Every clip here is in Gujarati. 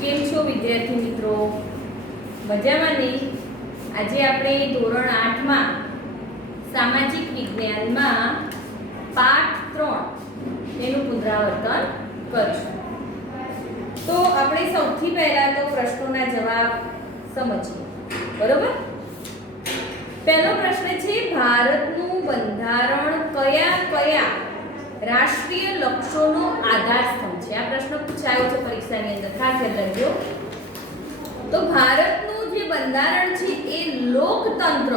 કેમ છો વિદ્યાર્થી મિત્રો? મજામાં ને? આજે આપણે ધોરણ 8 માં સામાજિક વિજ્ઞાનમાં પાઠ 3 એનું પુનરાવર્તન કરીશું. તો આપણે સૌથી પહેલા તો પ્રશ્નોના જવાબ સમજીએ. બરોબર? પહેલો પ્રશ્ન છે, ભારતનું બંધારણ કયા રાષ્ટ્રીય લક્ષ્યોનો આધારસ્તંભ છે? આ પ્રશ્ન પૂછાયો છે પરીક્ષાની અંદર, ખાસ યાદ રાખજો. તો ભારતનું જે બંધારણ છે એ લોકતંત્ર.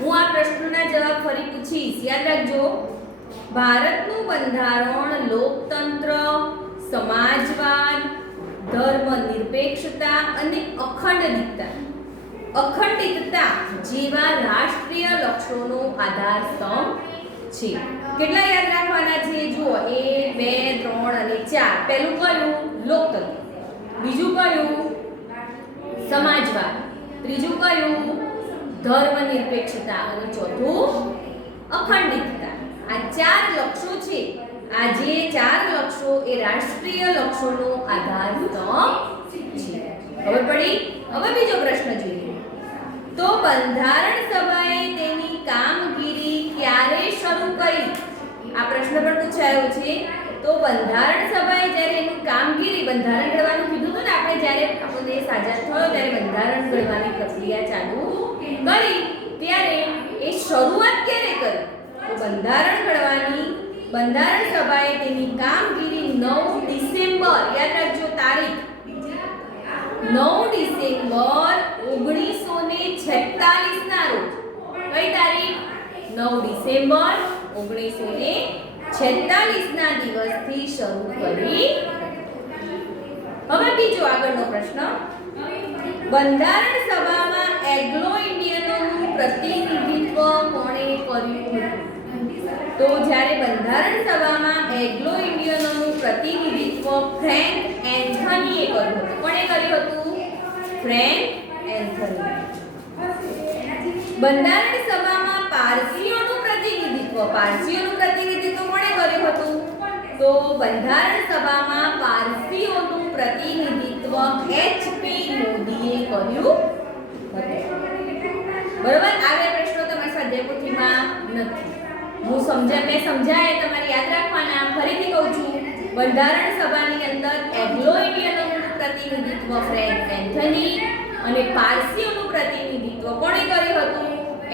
હું આ પ્રશ્નના જવાબ ફરી પૂછીશ, યાદ રાખજો. ભારતનું બંધારણ લોકતંત્ર, સમાજવાદ, ધર્મનિરપેક્ષતા અને અખંડિતતા જેવા રાષ્ટ્રીય લક્ષ્યોનો આધારસ્તંભ છે. કેટલા યાદ રાખવાના છે? જુઓ, 1 2 3 અને 4. પહેલું કયું? લોકતંત્ર. બીજું કયું? સમાજવાદ. ત્રીજું કયું? ધર્મનિરપેક્ષતા. અને ચોથું અખંડિતતા. આ 4 લક્ષ્યો છે. આ જે 4 લક્ષ્યો એ રાષ્ટ્રીય લક્ષ્યોનો આધારસ્તંભ છે. ખબર પડી? હવે બીજો પ્રશ્ન જોઈએ. તો બંધારણ સભાએ તેની કામગીરી ક્યારે શરૂ કરી? આ પ્રશ્ન પણ પૂછાયો છે. તો બંધારણ સભાએ જ્યારે એની કામગીરી, બંધારણ ઘડવાનું કીધું હતું ને આપણે, જ્યારે આપણો દેશ આઝાદ થયો ત્યારે બંધારણ ઘડવાની પ્રક્રિયા ચાલુ કરી, ત્યારે એ શરૂઆત ક્યારે કરી? તો બંધારણ ઘડવાની બંધારણ સભાએ તેની કામગીરી 9 ડિસેમ્બર, યાદ રાખજો તારીખ, 9 ડિસેમ્બર 1946 ના રોજ. કઈ તારીખ? 9 ડિસેમ્બર 1946 ના દિવસથી શરૂ કરી. હવે બીજો આગળનો પ્રશ્ન, બંધારણ સભામાં એંગ્લો ઇન્ડિયનોનું પ્રતિનિધિત્વ કોણે કર્યું હતું? તો જ્યારે બંધારણ સભામાં એંગ્લો ઇન્ડિયનોનું પ્રતિનિધિત્વ ફ્રેન્ક એન્થનીએ કર્યું હતું. કોણે કર્યું હતું? Frank Anthony. બંધારણ સભામાં પારસીઓનું પ્રતિનિધિત્વ કોણે કર્યું હતું? તો બંધારણ સભામાં પારસીઓનું પ્રતિનિધિત્વ એચ.પી. મોદીએ કર્યું હતું. બરોબર? આગળ પ્રશ્નો તમારા સ્વાધ્યાય પોથીમાં નથી. મેં સમજાય તમારે યાદ રાખવાના. ફરીથી કહું છું, બંધારણ સભાની અંદર એંગ્લો ઇન્ડિયનોનું પ્રતિનિધિત્વ ફ્રેન્ક એન્થની અને પારસીઓનું પ્રતિનિધિત્વ કોણે કર્યું હતું?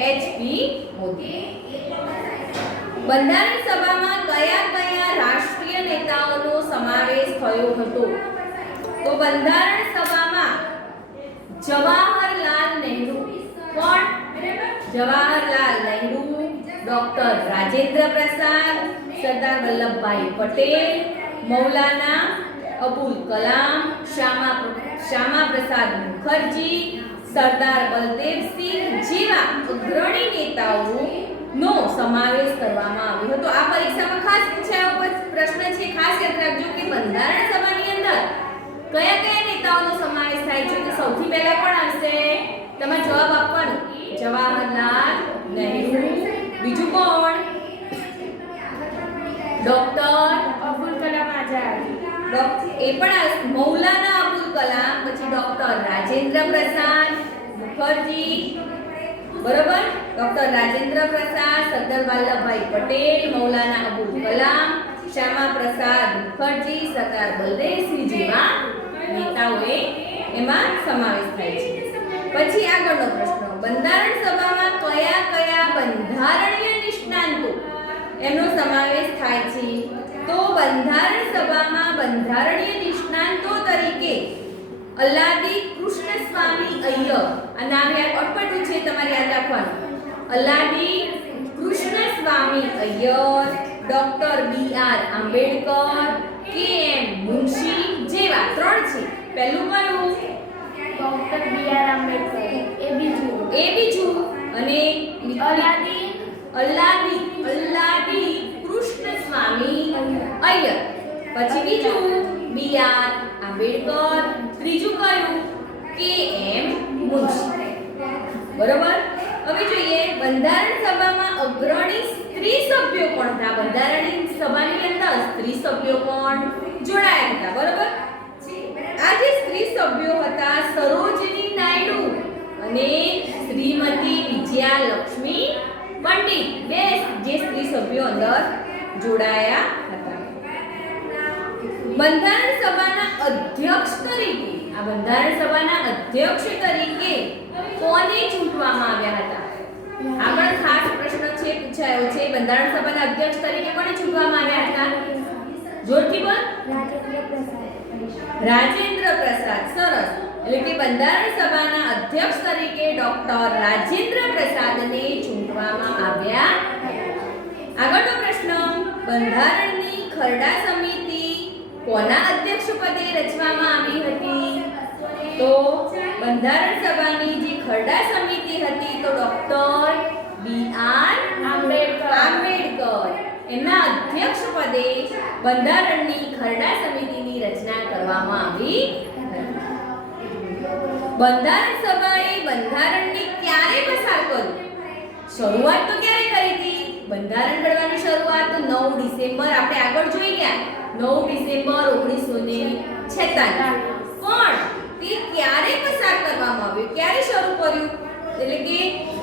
એચ.પી. મોદી. બંધારણ સભામાં કયા રાષ્ટ્રીય નેતાઓનો સમાવેશ થયો હતો? તો બંધારણ સભામાં જવાહરલાલ નહેરુ. કોણ? જવાહરલાલ નહેરુ, ડોક્ટર રાજેન્દ્ર પ્રસાદ, સરદાર વલ્લભભાઈ પટેલ, મૌલાના અબુલ કલામ, શ્યામા પ્રસાદ મુખર્જી, સરદાર બલદેવસિંહ જેવા અગ્રણી નેતાઓનો સમાવેશ કરવામાં આવ્યો હતો. આ પરીક્ષામાં ખાસ પૂછાયો પ્રશ્ન છે, ખાસ યાદ રાખજો કે બંધારણ સભાની અંદર કયા નેતાઓનો સમાવેશ થાય છે? તો સૌથી પહેલા કોણ આવશે? તમે જવાબ આપવાનો. જવાહરલાલ નહેરુ. બીજું કોણ? ડોક્ટર અબુલ કલામ આઝાદ. એ પણ મૌલાના અબુલ કલામ, પછી ડોક્ટર રાજેન્દ્ર પ્રસાદ મુખર્જી. બરોબર? ડોક્ટર રાજેન્દ્ર પ્રસાદ, સરદાર વલ્લભભાઈ પટેલ, મૌલાના અબુલ કલામ, શ્યામા પ્રસાદ મુખર્જી, સરદાર બલદેવસિંહ જેવા નેતાઓએ એમાં સમાવેશ થાય છે. પછી આગળનો પ્રશ્ન, બંધારણ સભામાં કયા બંધારણીય નિષ્ણાંતો એનો સમાવેશ થાય છે? તો બંધારણ સભામાં બંધારણીય નિષ્ણાંતો તરીકે અલ્લાદી કૃષ્ણસ્વામી અય્યર, આ નામ અટપટું છે, તમારે યાદ રાખવાનું. અલ્લાદી કૃષ્ણસ્વામી અય્યર, ડોક્ટર બી.આર. આંબેડકર, કે.એમ. મુનશી જેવા 3 છે. પહેલું કયું? ડોક્ટર બી.આર. આંબેડકર. એ બીજું અને અલ્લાદી કૃષ્ણસ્વામી અય્યર. પછી બીજું બી.આર. આંબેડકર. ત્રીજું કયું? કે.એમ. મુનશી. બરોબર? હવે જોઈએ બંધારણ સભામાં અગ્રણી સ્ત્રી સભ્યો કોણ હતા? બંધારણ સભાની અંદર સ્ત્રી સભ્યો કોણ જોડાયા હતા? બરોબર? આ જે સ્ત્રી અને શ્રીમતી વિજયા લક્ષ્મી પંડિત બે જે સ્ત્રી સભ્યો અંદર જોડાયા હતા. બંધારણ સભાના અધ્યક્ષ તરીકે કોને ચૂંટવામાં આવ્યા હતા? આ પણ ખાસ પ્રશ્ન છે, પૂછાયો છે. બંધારણ સભાના અધ્યક્ષ તરીકે કોને ચૂંટવામાં આવ્યા હતા? જોરથી બોલ. રાજેન્દ્ર પ્રસાદ. સરસ. એટલે કે બંધારણ સભાના અધ્યક્ષ તરીકે ડોક્ટર રાજેન્દ્ર પ્રસાદને ચૂંટવામાં આવ્યા. આગળનો પ્રશ્ન, બંધારણની ખરડા સમિતિ કોના અધ્યક્ષપદે રચવામાં આવી હતી? તો બંધારણ સભાની જે ખરડા સમિતિ હતી તો ડોક્ટર બી.આર. આંબેડકર એમના અધ્યક્ષપદે બંધારણની ખરડા સમિતિની રચના કરવામાં આવી હતી. બંધારણ સભાએ બંધારણને ક્યારે પસાર કર્યું? શરૂઆત તો ક્યારે કરી હતી? બંધારણ ઘડવાની શરૂઆત તો 9 ડિસેમ્બર આપણે આગળ જોઈ ગયા. 9 ડિસેમ્બર 1946. પણ તે ક્યારે પસાર કરવામાં આવ્યું? ક્યારે શરૂ કર્યું? એટલે કે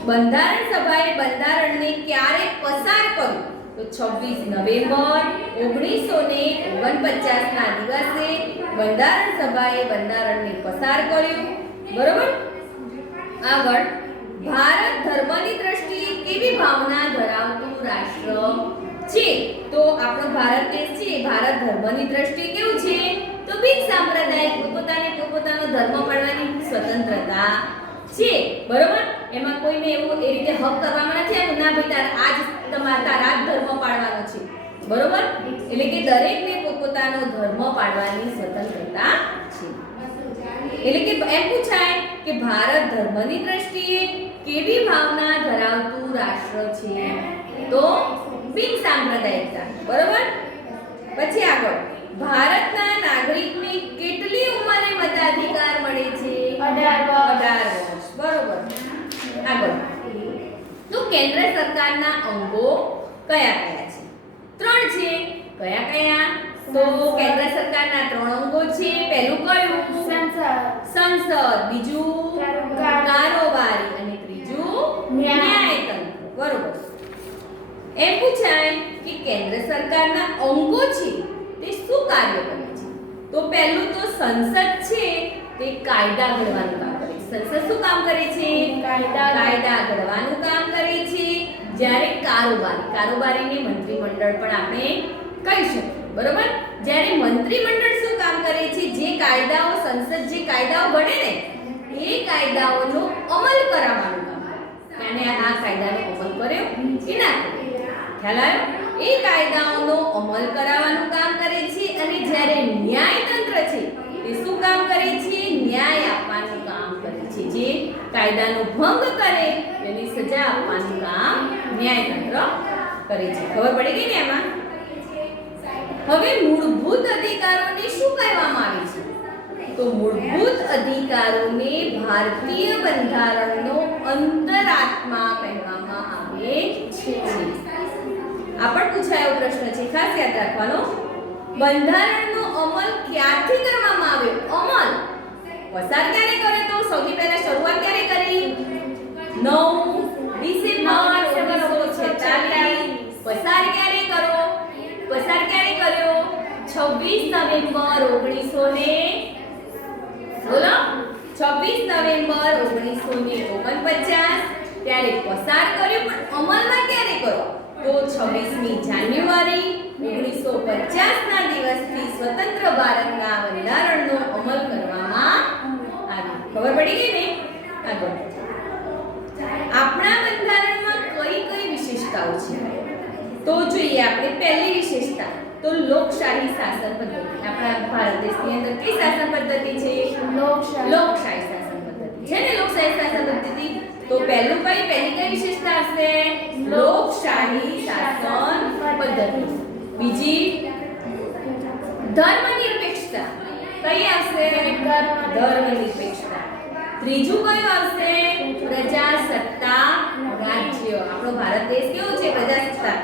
બંધારણ સભાએ બંધારણને ક્યારે પસાર કર્યું? તો 26 નવેમ્બર 1949 ના દિવસે બંધારણ સભાએ બંધારણને પસાર કર્યું. બરોબર. આગળ, ભારત ધર્મની દ્રષ્ટિએ કેવી ભાવના ધરાવતું રાષ્ટ્ર છે? તો આપણો ભારત દેશ છે, ભારત ધર્મની દ્રષ્ટિએ કેવું છે? તો બિન સાંપ્રદાયિક, પોતાનો ધર્મ પાળવાની સ્વતંત્રતા છે. બરોબર. એમાં કોઈને એવું એ રીતે હક કરવામાં નથી આવ્યો, ના ભાઈ તારા જ ધર્મ પાળવાનો છે. બરોબર. એટલે કે દરેકને પોતાનો ધર્મ પાળવાની સ્વતંત્રતા છે. એટલે કે એમ પૂછાય કે ભારત ધર્મની દ્રષ્ટિએ કેવી ભાવના ધરાવતું રાષ્ટ્ર છે? તો બિન સાંપ્રદાયિકતા. બરોબર. પછી આગળ, ભારતના નાગરિકને કેટલી ઉંમરે મતાધિકાર મળે છે? 18 વર્ષ. બરોબર. આગળ, તો કેન્દ્ર સરકારના અંગો કયા કયા છે? 3 છે. કયા કયા? તો કેન્દ્ર સરકારના 3 અંગો છે. પહેલું કયું? સંસદ. બીજું કારોબારી અને ત્રીજું ન્યાયતંત્ર. બરોબર. એમ પૂછાય કે કેન્દ્ર સરકારના અંગો છે તે શું કાર્ય કરે છે? તો પહેલું તો સંસદ છે તે કાયદા ઘડવાનું કામ કરે છે. સંસદ શું કામ કરે છે? કાયદા ઘડવાનું કામ કરે છે. જ્યારે કારોબારીને મંત્રીમંડળ પણ આપણે કહી શકીએ. બરોબર. જ્યારે મંત્રીમંડળ શું કામ કરે છે? જે કાયદાઓ સંસદ જે કાયદાઓ ઘડે ને એ કાયદાઓનો અમલ કરાવવાનું કામ કરે. અને આ કાયદાનો અમલ કર્યો કે ના ખ્યાલ આવ્યો? એ કાયદાઓનો અમલ કરાવવાનું કામ કરે છે. અને જ્યારે ન્યાયતંત્ર છે એ શું કામ કરે છે? ન્યાય આપવાનું કામ કરે છે. જે કાયદાનો ભંગ કરે એની સજા આપવાનું કામ ન્યાયતંત્ર કરે છે. ખબર પડી ગઈ ને એમાં? હવે મૂળભૂત અધિકારોને શું કહેવામાં આવે છે? તો મૂળભૂત અધિકારોને ભારતીય બંધારણનો અંતરાત્મા કહેવામાં આવે છે. આ પણ પૂછાયો પ્રશ્ન છે, ખાસ યાદ રાખવાનો. બંધારણનો અમલ ક્યારથી કરવામાં આવ્યો? અમલ પસાર ક્યારે કર્યો? તો સૌથી પહેલા શરૂઆત ક્યારે કરી? 9 ડિસેમ્બર 1946. પસાર ક્યારે કર્યો? 26 નવેમ્બર 1949 ત્યારે પસાર કર્યો. પણ અમલમાં ક્યારે કર્યો? તો 26મી જાન્યુઆરી 1950 ના દિવસથી સ્વતંત્ર ભારતના બંધારણનો અમલ કરવામાં આવ્યો. ખબર પડી ગઈ ને? આગળ, આપણા બંધારણમાં કઈ વિશેષતાઓ છે? તો જોઈએ આપણે પહેલી વિશેષતા તો લોકશાહી શાસન પદ્ધતિ. આપણા ભારત દેશની અંદર કઈ શાસન પદ્ધતિ છે? લોકશાહી શાસન પદ્ધતિ છે ને. લોકશાહી શાસન પદ્ધતિ તો પહેલી કઈ વિશેષતા હશે? લોકશાહી શાસન પદ્ધતિ. બીજી ધર્મનિરપેક્ષતા. કઈ આવશે? ધર્મનિરપેક્ષતા. ત્રીજું કયું આવશે? પ્રજાસત્તાક રાજ્ય. આપણો ભારત દેશ કેવો છે? પ્રજાસત્તાક.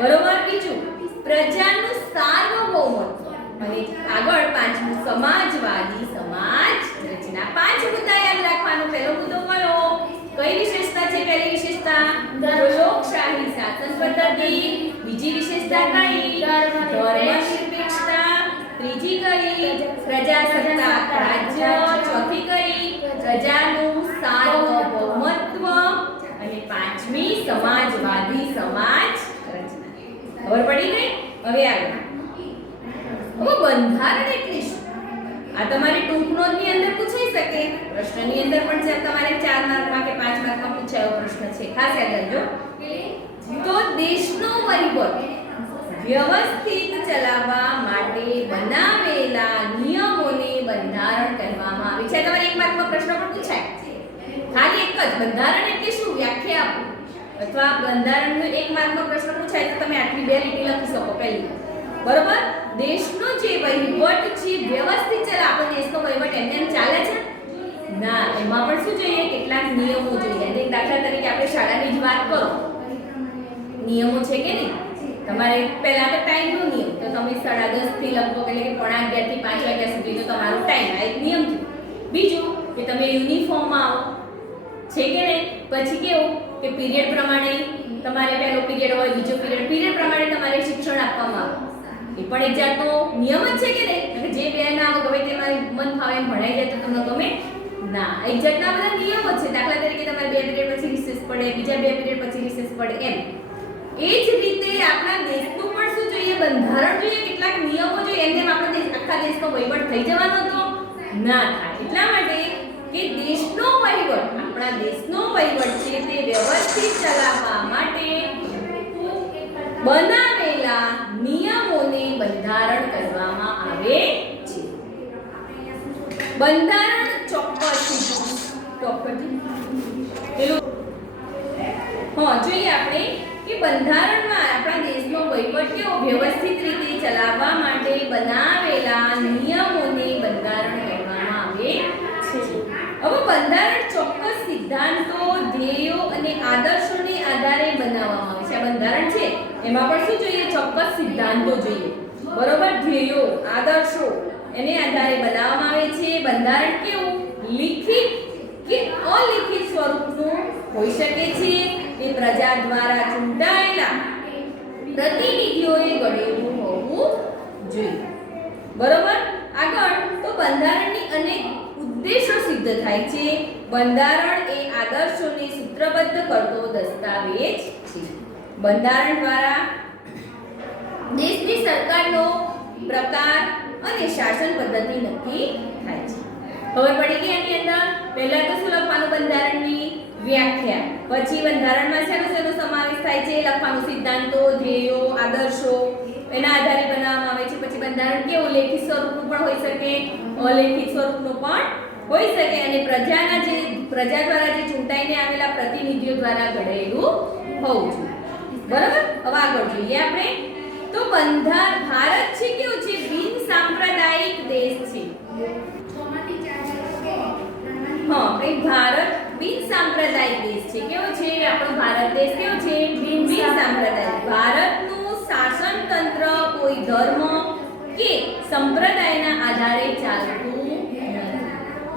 બરોબર. બીજું પ્રજાનું સાર્વભૌમત્વ. અને આગળ પાંચમું સમાજવાદી સમાજ રચના. 5 મુદ્દા યાદ રાખવાનો. પહેલો મુદ્દો કયો? પહેલી વિશેષતા લોકશાહી શાસન પદ્ધતિ, બીજી વિશેષતા કઈ ધર્મનિરપેક્ષતા, ત્રીજી કઈ પ્રજાસત્તાક રાજ્ય, ચોથી કઈ પ્રજાનું સાર્વભૌમત્વ અને પાંચમી સમાજવાદી સમાજ રચના. ખબર પડી ગઈ? હવે આગળ. હવે બંધારણ એટલે શું? આ તમારી ટૂંક નોંધની અંદર પૂછાઈ શકે, પ્રશ્નની અંદર પણ છે, તમારે 4 માર્કમાં કે 5 માર્કમાં પૂછાયો પ્રશ્ન છે, ખાસ યાદ રાખજો. તો દેશનો વહીવટ વ્યવસ્થિત ચલાવવા માટે બનાવેલા નિયમોને બંધારણ કહેવામાં આવે છે. તમારે 1 માર્કમાં પ્રશ્ન પણ પૂછાય, ખાલી એક જ બંધારણ એટલે શું વ્યાખ્યા આપો, અથવા બંધારણનો 1 માર્કનો પ્રશ્ન પૂછાય તો તમે આટલી 2 લીટી લખી શકો પહેલી. બરોબર? દેશનો જે વહીવટ છે વ્યવસ્થિત ચાલે. આપણો દેશનો વહીવટ એમને એમ ચાલે છે? ના, એમાં પણ શું જોઈએ? કેટલાક નિયમો જોઈએ. અને દાખલા તરીકે આપણે શાળાની જ વાત કરો, નિયમો છે કે નહીં? તમારે પહેલા તો ટાઈમનો નિયમ, તો તમે 10:30 થી લગભગ એટલે કે 11:30 થી 5 વાગ્યા સુધીનો તમારો ટાઈમ, આ એક નિયમ છે. બીજું કે તમે યુનિફોર્મમાં આવો, છે કે નહીં? પછી કેવું કે પીરિયડ પ્રમાણે તમારે પહેલો પીરિયડ હોય, બીજો પીરિયડ પ્રમાણે તમારે શિક્ષણ આપવામાં આવે. એ પણ એક જાતનો નિયમ જ છે કે નહીં? જે બે ના આવે ગમે તે મારી મન ફાવે એમ ભણાઈ જાય તો તમને ગમે ના. એક જાતના બધા નિયમો છે. દાખલા તરીકે તમારે 2 પીરિયડ પછી રિસેસ પડે, બીજા 2 પીરિયડ પછી રિસેસ પડે એમ. એ જ રીતે આપણા દેશનું પણ શું જોઈએ? બંધારણ જોઈએ, કેટલાક નિયમો જોઈએ. એમને આપણો દેશ આખા દેશનો વહીવટ થઈ જવાનો તો ના થાય. એટલા માટે કે દેશનો વહીવટ, આપણા દેશનો વહીવટ છે તે વ્યવસ્થિત ચલાવવા માટે બનાવેલા નિયમોને બંધારણ કહેવામાં આવે છે. બંધારણ ચોક્કસ જોઈએ આપણે કે બંધારણમાં આપણા દેશનો વહીવટ કેવો વ્યવસ્થિત રીતે ચલાવવા માટે બનાવેલા નિયમોને બંધારણ કહેવામાં આવે છે. હવે બંધારણ ચોક્કસ સિદ્ધાંતો, ધ્યેયો અને આદર્શોને આધારે બનાવવામાં આવે છે. આ બંધારણ છે એમાં પણ શું જોઈએ? ચોક્કસ સિદ્ધાંતો જોઈએ, બરોબર? ધ્યેયો, આદર્શો એને આધારે બનાવવામાં આવે છે. બંધારણ કેવું લિખિત કે અલિખિત સ્વરૂપનું હોઈ શકે છે. તે પ્રજા દ્વારા ચૂંટાયેલા પ્રતિનિધિઓએ ઘડેલું હોવું જોઈએ, બરોબર? આગળ તો બંધારણની અનેક ઉદ્દેશો સિદ્ધ થાય છે. બંધારણ એ આદર્શોને સૂત્રબદ્ધ કરતો દસ્તાવેજ છે. બંધારણ દ્વારા દેશની સરકારનો પ્રકાર અને શાસન પદ્ધતિ નક્કી થાય છે. ખબર પડી ગઈ? આની અંદર પહેલા તો શું લખવાનું? બંધારણની વ્યાખ્યા, પછી બંધારણમાં શેનો સમાવેશ થાય છે? લખવાનું સિદ્ધાંતો, ધ્યેયો, આદર્શો એના આધારે બનાવવામાં આવે છે. પછી બંધારણ કેવું લેખિત સ્વરૂપનું પણ હોઈ શકે, અલેખિત સ્વરૂપનું પણ હોઈ શકે, અને પ્રજા દ્વારા જે ચૂંટાઈને આવેલા પ્રતિનિધિઓ દ્વારા ઘડેલું હોવું જોઈએ, બરાબર? હવે આગળ જોઈએ આપણે. તો ભારત છે કેવું છે? બિન સાંપ્રદાયિક દેશ છે. ભારત બિન સાંપ્રદાયિક દેશ છે. કેવો છે આપણો ભારત દેશ? કેવો છે? બિન સાંપ્રદાયિક. ભારતનું શાસન તંત્ર કોઈ ધર્મ કે સંપ્રદાયના આધારે ચાલતું નથી,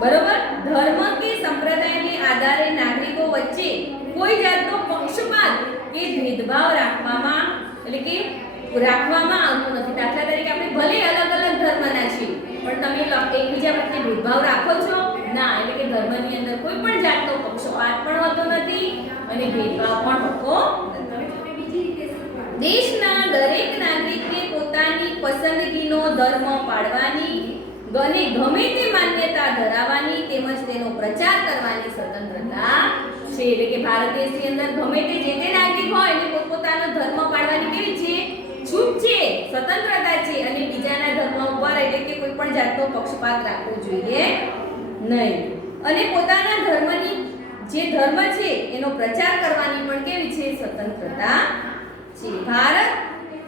બરોબર? ધર્મ કે સંપ્રદાયને આધારે નાગરિકો વચ્ચે કોઈ જાતનો પક્ષપાત કે ભેદભાવ રાખવામાં આવતું નથી. દાખલા તરીકે આપણે ભલે અલગ અલગ ધર્મના છીએ, પણ તમે એકબીજા પ્રત્યે ભેદભાવ રાખો છો ના. એટલે કે ધર્મની અંદર કોઈ પણ જાતનો પક્ષપાત પણ હોતો નથી અને ભેદભાવ પણ હોતો નથી. દેશના દરેક નાગરિકને પોતાની પસંદગીનો ધર્મ પાળવાની અને ગમે તે માન્યતા ધરાવવાની તેમજ તેનો પ્રચાર કરવાની સ્વતંત્રતા છે. એટલે કે ભારત દેશની અંદર ગમે તે જે તે નાગરિક હોય એને પોતપોતાનો ધર્મ પાળવાની કેવી છે? છૂટ છે, સ્વતંત્રતા છે. અને બીજાના ધર્મ ઉપર એટલે કે કોઈ પણ જાતનો પક્ષપાત રાખવો જોઈએ નહીં. અને પોતાના ધર્મની જે ધર્મ છે એનો પ્રચાર કરવાની પણ કેવી છે? સ્વતંત્રતા છે. ભારત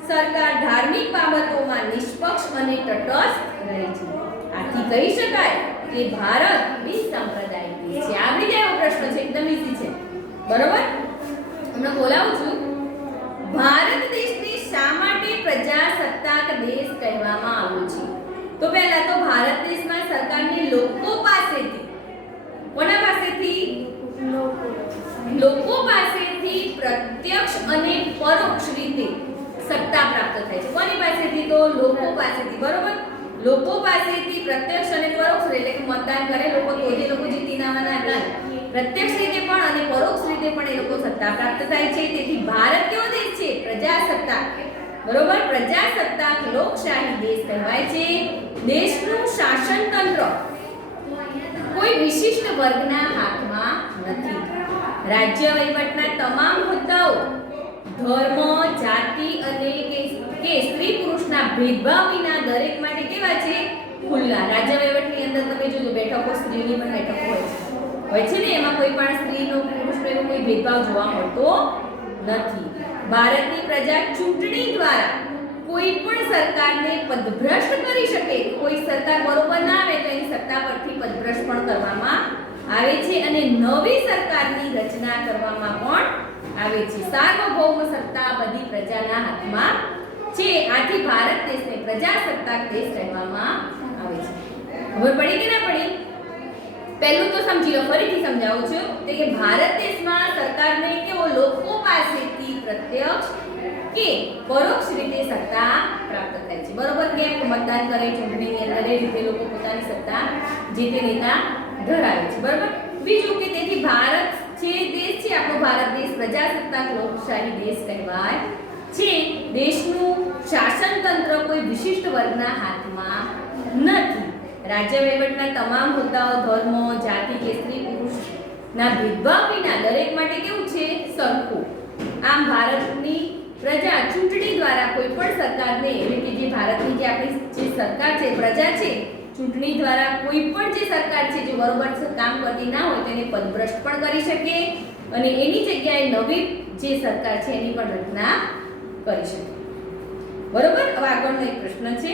સરકાર ધાર્મિક બાબતોમાં નિષ્પક્ષ અને તટસ્થ રહે છે. આથી કહી શકાય કે ભારત બિન સાંપ્રદાયિક દેશ છે. આવડી જાય એવો પ્રશ્ન છે, એકદમ ઈઝી છે, બરોબર? હમણાં બોલાવું છું. ભારત દેશને શા માટે પ્રજાસત્તાક દેશ કહેવામાં આવ્યો છે? તો પહેલા તો ભારત દેશમાં સરકારને લોકો પાસેથી, કોના પાસેથી? લોકો લોકો પાસેથી, બરોબર, લોકો પાસેથી પ્રત્યક્ષ અને પરોક્ષ એટલે કે મતદાન કરે લોકો તો જે લોકો જીતીને આવવાના હતા, પ્રત્યક્ષ રીતે પણ અને પરોક્ષ રીતે પણ એ લોકો સત્તા પ્રાપ્ત થાય છે. તેથી ભારત કેવો દેશ છે? પ્રજાસત્તાક, બરોબર, પ્રજાસત્તાક લોકશાહી દેશ કહેવાય છે. દેશનું શાસન તંત્ર કોઈ વિશિષ્ટ વર્ગના હાથમાં નથી. રાજ્ય વહીવટના તમામ મુદ્દાઓ ધર્મ, જાતિ અને કે સ્ત્રી પુરુષના ભેદભાવ વિના દરેક માટે કેવા છે? ખુલ્લા. રાજ્ય વહીવટની અંદર તમે જોજો બેઠકો સ્ત્રીની પણ બેઠકો હોય છે ને, એમાં કોઈ પણ સ્ત્રીનો પુરુષનો એવો કોઈ ભેદભાવ જોવા મળતો નથી. ભારતની પ્રજા ચૂંટણી દ્વારા કોઈ પણ સરકારને પદભ્રષ્ટ કરી શકે. કોઈ સરકાર બરોબર ના આવે તો એની સત્તા પરથી પદભ્રષ્ટ પણ કરવામાં આવે છે અને નવી સરકારની રચના કરવામાં પણ આવે છે. સાર્વભૌમ સત્તા બધી પ્રજાના હાથમાં છે. આથી ભારત દેશને પ્રજાસત્તાક દેશ કહેવામાં આવે છે. ખબર પડી કે ના પડી? પહેલું તો સમજી લો, ફરીથી સમજાવું છું કે ભારત દેશમાં સરકારને કેવો લોકો પાસેથી પ્રત્યક્ષ કે પરોક્ષ રીતે સત્તા પ્રાપ્ત થાય છે. બરોબર, કેમ? મતદાન કરે ચૂંટણીની અંદર, એ રીતે લોકો પોતાની સત્તા જે તે નેતા ધરાવે છે. બરોબર. બીજું કે તેથી ભારત જે દેશ છે, આપણો ભારત દેશ પ્રજાસત્તાક લોકશાહી દેશ કહેવાય છે. દેશનું શાસન તંત્ર કોઈ વિશિષ્ટ વર્ગના હાથમાં નથી. રાજ્ય વહીવટના તમામ મુદ્દાઓ ધર્મ, જાતિ કે સ્ત્રી પુરુષના ભેદભાવ વિના દરેક માટે કેવું છે? સરખું. આમ ભારતની પ્રજા ચૂંટણી દ્વારા કોઈ પણ સરકારને, એટલે કે જે ભારતની જે આપણી જે સરકાર છે, પ્રજા છે, ચૂંટણી દ્વારા કોઈ પણ જે સરકાર છે જે બરોબર કામ કરતી ના હોય તેને પદભ્રષ્ટ પણ કરી શકે અને એની જગ્યાએ નવી જે સરકાર છે એની પણ રચના કરી શકે. બરોબર. હવે આગળનો એક પ્રશ્ન છે.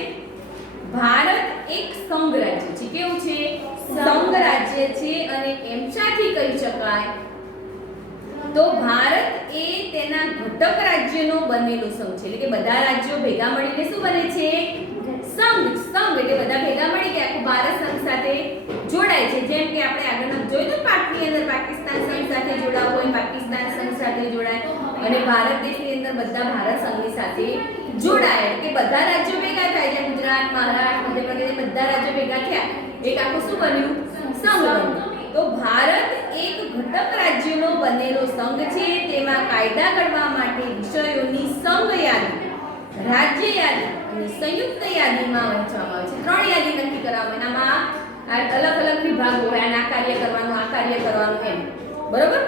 ભારત એક સંઘ રાજ્ય છે. કેવું છે? સંઘ રાજ્ય છે. અને એમ શાથી કહી શકાય? તો ભારત એ તેના ઘટક રાજ્યનો બનેલો સંઘ છે. એટલે કે બધા રાજ્યો ભેગા મળીને શું બને છે? સંઘ. સંઘ એટલે બધા ભેગા મળી કે આખું ભારત સંઘ સાથે જોડાય છે. જેમ કે આપણે આગળ જોયું તો પાકની અંદર પાકિસ્તાન સંઘ સાથે જોડાવું હોય, પાકિસ્તાન સંઘ સાથે જોડાય અને ભારત દેશની અંદર બધા ભારત સંઘની સાથે જોડાય કે બધા રાજ્યો ભેગા થાય. જેમ ગુજરાત, મહારાષ્ટ્ર, મધ્યપ્રદેશ બધા રાજ્યો ભેગા થયા, એક આખું શું બન્યું? સંઘ બન્યું. તો ભારત એક ઘટક રાજ્યનો બનેલો સંઘ છે. તેમાં કાયદા ઘડવા માટે વિષયોની સંઘ યાદી, રાજ્ય યાદી અને સંયુક્ત યાદીમાં વહેંચવામાં આવે છે. 3 યાદી નક્કી કરવામાં, એનામાં અલગ અલગ વિભાગો હોય, આ કાર્ય કરવાનું, આ કાર્ય કરવાનું એમ. બરોબર.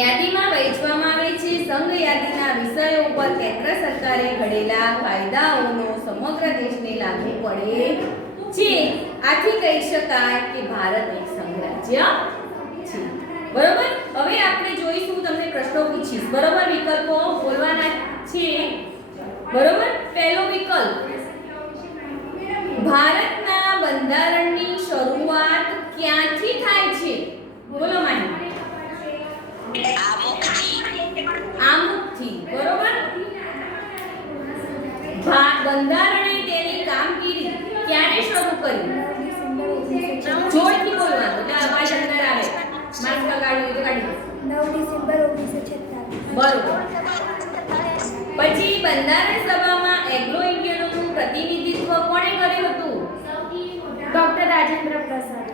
યાદીમાં વહેંચવામાં આવે છે. સંઘ યાદીના વિષયો ઉપર કેન્દ્ર સરકારે ઘડેલા કાયદાઓનો સમગ્ર દેશને લાગુ પડે છે. આથી કહી શકાય કે ભારત એક સંઘ રાજ્ય છે. બરોબર. હવે આપણે જોઈશું, તમને પ્રશ્નો પૂછીશ. બરોબર. વિકલ્પો બોલવાના છે. બરોબર. પહેલો વિકલ્પ, ભારતના બંધારણની શરૂઆત ક્યાંથી થાય છે? બોલો માહી. આમુખથી. બરોબર. બંધારણે તેની કામગીરી ક્યારે શરૂ કરી? જોરથી બોલવાનું એટલે અવાજ અંદર આવે. માસ્ક લગાડ્યું તો કાઢી દો. 9 ડિસેમ્બર 1946. બરોબર. પછી બંધારણ સભામાં એંગ્લો ઇન્ડિયનોનું પ્રતિનિધિત્વ કોણે કર્યું હતું? Doctor Rajendra Prasad.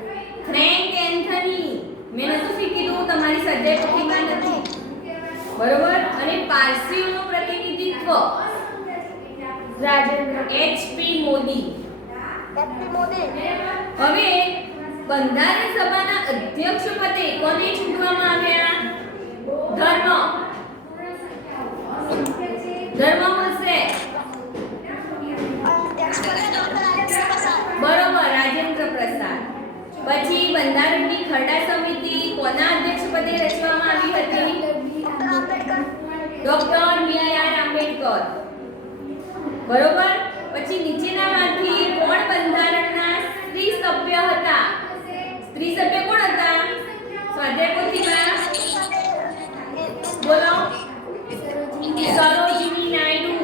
Frank Anthony. મેં નતું શીખીધું, તમારી સ્વાધ્યાય પોથીમાં નથી. બરોબર. અને પારસીઓનું પ્રતિનિધિત્વ રાજેન્દ્ર એચપી મોદી. હવે બંધારણ સભાના અધ્યક્ષ પદે કોને ચૂંટવામાં આવ્યા? ધર્મ મળશે. બરોબર, રાજેન્દ્ર પ્રસાદ. પછી બંધારણની ખરડા સમિતિ કોના અધ્યક્ષ પદે રચવામાં આવી હતી? ડોક્ટર બી.આર. આંબેડકર. બરોબર. પછી નીચેનામાંથી કોણ બંધારણના સ્ત્રી સભ્ય હતા? સ્ત્રી સભ્ય કોણ હતા? સ્વાધ્યાય પોથીમાં બોલો. સરોજિની નાયડુ.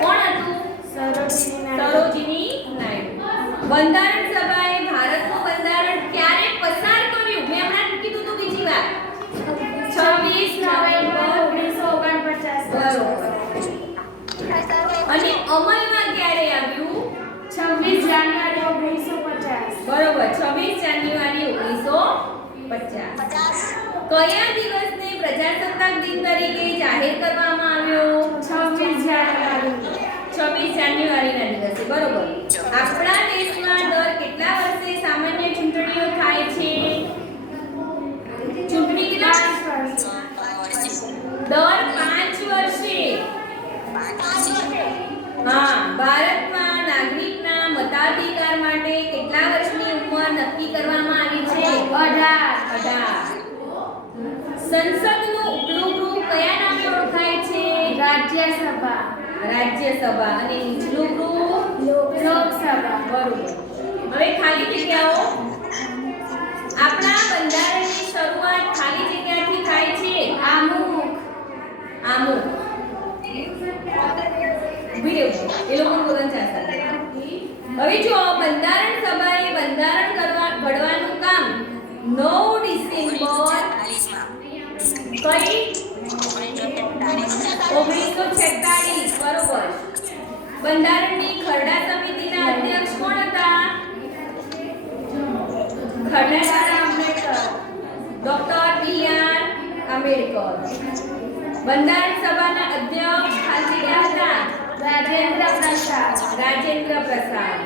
કોણ હતું? સરોજિની નાયડુ. બંધારણ સભાએ ભારતનું બંધારણ ક્યારે પસાર કર્યું? મેં હમણાં કીધું તો બીજી વાર. 26 નવેમ્બર 1949. બરોબર. અને અમલમાં ક્યારે આવ્યું? 26 જાન્યુઆરી 1950. બરોબર, 26 જાન્યુઆરી 1950. કયા દિવસને પ્રજાસત્તાક દિન તરીકે જાહેર કરવામાં આવ્યો? 26 જાન્યુઆરી. 26 જાન્યુઆરીના દિવસે. બરોબર. આપણા દેશમાં દર કેટલા વર્ષે સામાન્ય ચૂંટણીઓ થાય છે? ચૂંટણી કેટલા? 5 વર્ષ. દર 5 વર્ષે. હા, ભારતમાં નાગરિકના મતાધિકાર માટે કેટલા વર્ષની ઉંમર નક્કી કરવામાં આવી છે? 18. સંસદનું ઉપલું ગૃહ કયા નામે ઓળખાય છે? રાજ્યસભા. રાજ્યસભા. અને નીચલું ગૃહ? લોકસભા. બરોબર. હવે ખાલી જગ્યાઓ. આપણા બંધારણની શરૂઆત ખાલી જગ્યાથી થાય છે. આમુખ. આમુખ. ઊભી રહેવું. એ લોકોનું બોલન ચાલશે. હવે જો બંધારણ સભાએ બંધારણ ઘડવાનું કામ 9 ડિસેમ્બર કઈ 1946. બરોબર. બંધારણની ખરડા સમિતિના અધ્યક્ષ કોણ હતા? ખરડા આંબેડકર. ડોક્ટર બી.આર. આંબેડકર. બંધારણ સભાના અધ્યક્ષ ખાલી જગ્યા હતા? રાજેન્દ્ર પ્રસાદ. રાજેન્દ્ર પ્રસાદ.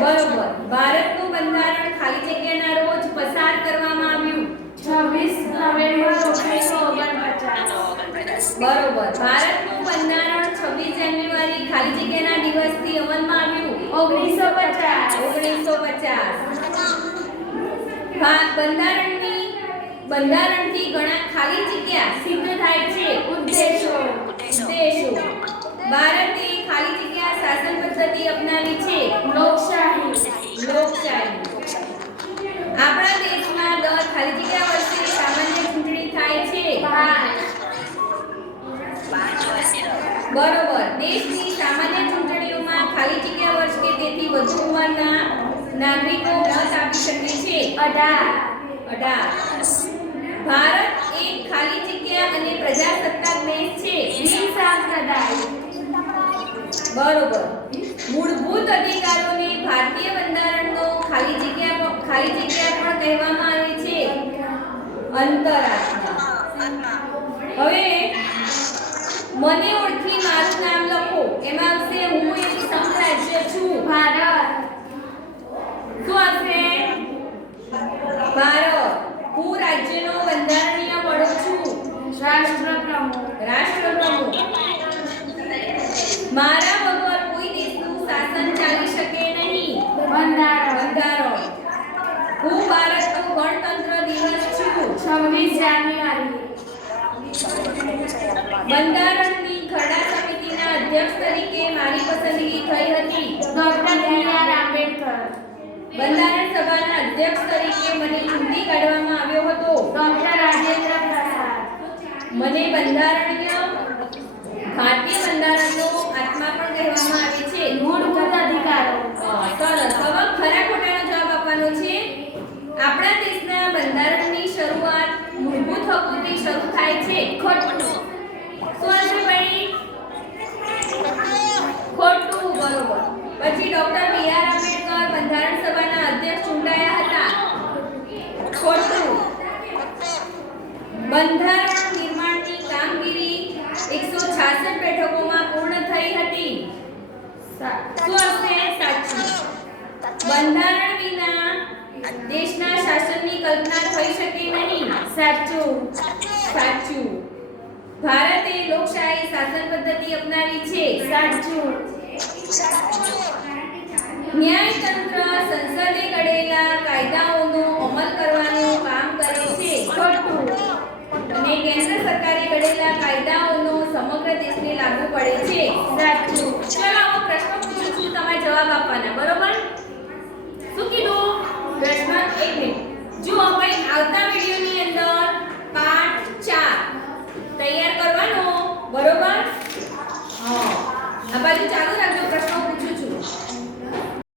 બરોબર. ભારતનું બંધારણ ખાલી જગ્યાના રોજ પસાર કરવામાં આવ્યું? 26 નવેમ્બર 1949. બરોબર. ભારતનું બંધારણ 26 જાન્યુઆરી ખાલી જગ્યાના દિવસથી અમલમાં આવ્યું? 1950. બંધારણથી ઘણા ખાલી જગ્યા સિદ્ધ થાય છે. ઉદ્દેશો. ભારતે ખાલી જગ્યા શાસન પદ્ધતિ અપનાવી છે? લોકશાહી. આપણા દેશમાં દર ખાલી જગ્યા વર્ષે સામાન્ય ચૂંટણી થાય છે? 5. બરોબર. દેશની સામાન્ય ચૂંટણીઓમાં ખાલી જગ્યા વર્ષ કે તેથી વધુ ઉંમરના નાગરિકો મત આપી શકે છે? 18. ભારત એક ખાલી જગ્યા અને પ્રજાસત્તાક દેશ છે? નિઃસાંપ્રદાયિક. બરોબર. મૂળભૂત અધિકારોને ભારતીય બંધારણનો ખાલી જગ્યા પણ કહેવામાં આવે છે? અંતરાત્મા. હવે મને ઓળખી મારું નામ લખો. એમાં આવશે હું એક સંઘરાજ્ય છું. ભારત. શું આવશે? ભારત. હું રાજ્યનો બંધારણીય વડો છું? રાષ્ટ્રપ્રમુખ. મારા વગર કોઈ દેશનું શાસન ચાલી શકે નહીં? બંધારણ. હું ભારતનો ગણતંત્ર દિવસ છું? 26 જાન્યુઆરી. બંધારણની ખરડા સમિતિના અધ્યક્ષ તરીકે મારી પસંદગી થઈ હતી? ડોક્ટર બી.આર. આંબેડકર. બંધારણ સભાના અધ્યક્ષ તરીકે મને ચૂંટી કાઢવામાં આવ્યો હતો? ડોક્ટર રાજેન્દ્ર પ્રસાદ. મને ભારતીય બંધારણનો આત્મા પણ કહેવામાં આવે છે? મૂળભૂત અધિકારો. સરસ. હવે ખરા ખોટાનો જવાબ આપવાનો છે. આપણા દેશના બંધારણની શરૂઆત મૂળભૂત હકોથી શરૂ થાય છે? ખોટું. શું હશે ભાઈ? ખોટું. બરોબર. પછી ડોક્ટર બી.આર. આંબેડકર બંધારણ સભાના અધ્યક્ષ ચૂંટાયા હતા? ખોટું. બંધારણ નિર્માણની કામગીરી 166 બેઠકોમાં પૂર્ણ થઈ હતી? શું હશે? સાચું. બંધારણ વિના દેશના શાસનની કલ્પના થઈ શકે નહીં? સાચું. ભારતે લોકશાહી શાસન પદ્ધતિ અપનાવી છે? ન્યાયતંત્ર સંસદે ઘડેલા કાયદાઓનો અમલ કરવાનું કામ કરે છે? અને કેન્દ્ર સરકારે ઘડેલા કાયદાઓનો સમગ્ર દેશને લાગુ પડે છે? ચલો, હું પ્રશ્નો પૂછું છું, તમારે જવાબ આપવાના. બરોબર?